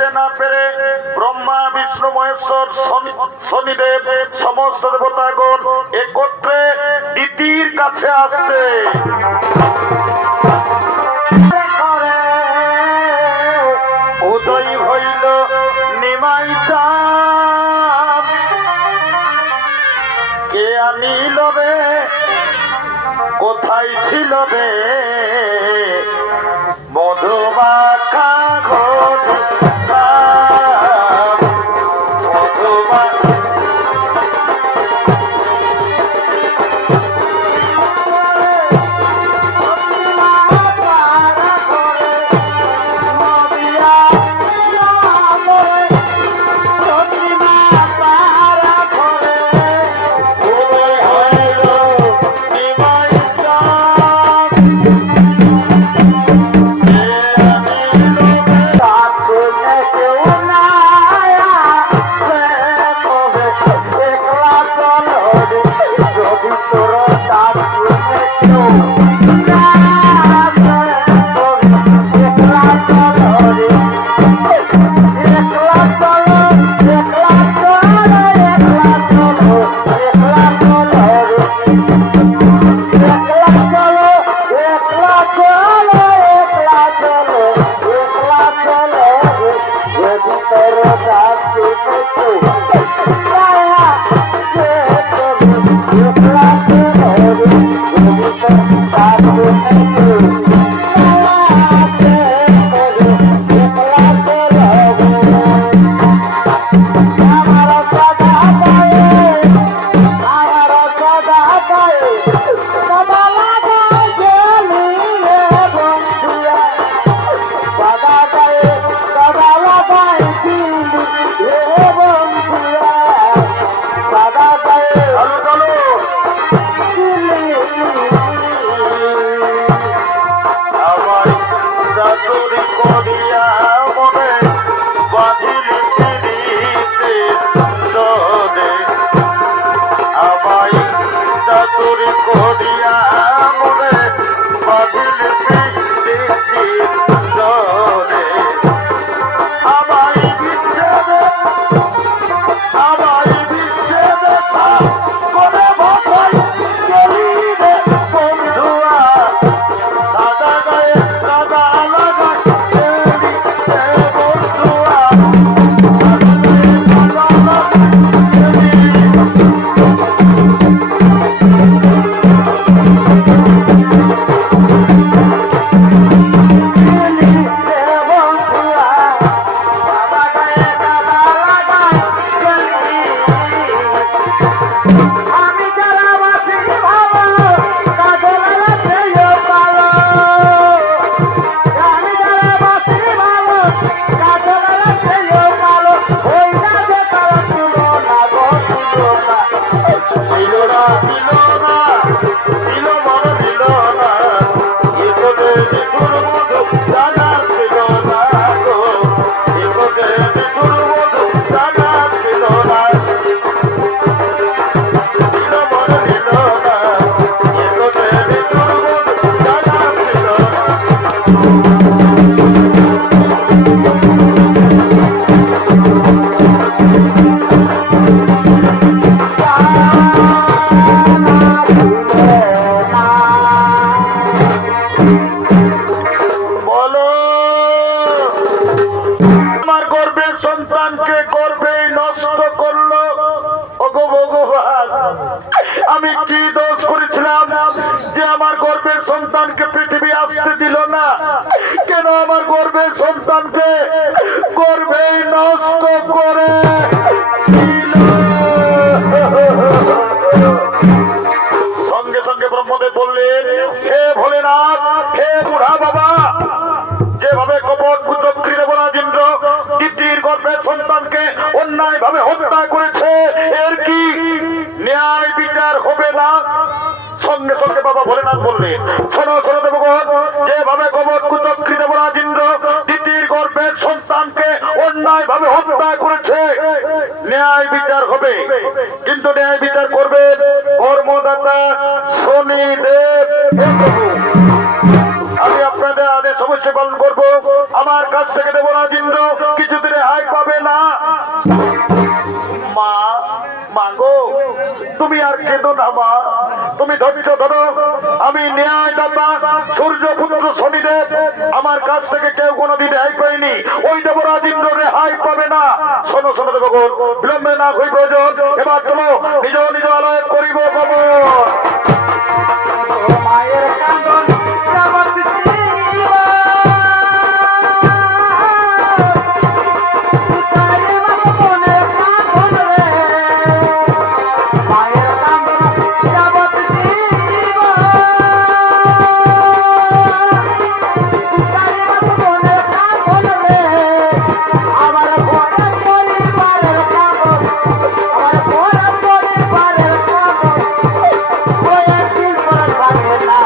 নিতে না পেরে ব্রহ্মা বিষ্ণু মহেশ্বর শনিদেব সমস্ত দেবতাগণ একত্রে দিতির কাছে আসছে। উদয় হইল নিমাই চাঁদ, কে আনিল রে, কোথায় ছিল রে মধুমাখা ঘট আমি কি দোষ করেছিলাম যে আমার গর্ভের সন্তানকে পৃথিবী আসতে দিল না? কেন আমার গর্ভের সন্তানকে গর্ভেই নষ্ট করে সঙ্গে সঙ্গে ব্রহ্মদেব বললেন, হে ভোলেনাথ, হে বুড়া বাবা, যেভাবে কপট কুচক্রী দেবরাজেন্দ্র দিতির গর্ভের সন্তানকে অন্যায় ভাবে হত্যা করেছে, এর কি ন্যায় বিচার হবে না? সঙ্গে সঙ্গে বাবা ভোলেনাথ বললেন, শোনো শোনো দেবগণ, যেভাবে কপট কুচক্রী দেবরাজেন্দ্র দিতির গর্ভের সন্তানকে অন্যায় ভাবে হত্যা করেছে, ন্যায় বিচার হবে, কিন্তু ন্যায় বিচার করবেন ধর্মদাতা শনিদেব। আমি আপনাদের আদেশ অবশ্যই পালন করবো। আমার কাছ থেকে দেবরাজ ইন্দ্র কিছুদিন রেহাই পাবে না। মা, মাগো, তুমি আর কেঁদো না মা, তুমি ধৈর্য ধরো। আমি ন্যায়দাতা সূর্যপুত্র শনিদেব, আমার কাছ থেকে কেউ কোনোদিন রেহাই পায়নি। ওই দেবরাজ ইন্দ্র রেহাই পাবে না। শোনো শোনো দেবগণ, বিলম্বে না হই প্রয়োজন। এবার চলো নিজ নিজ আলয় করিব খবর। মায়ের কান্দন Bye.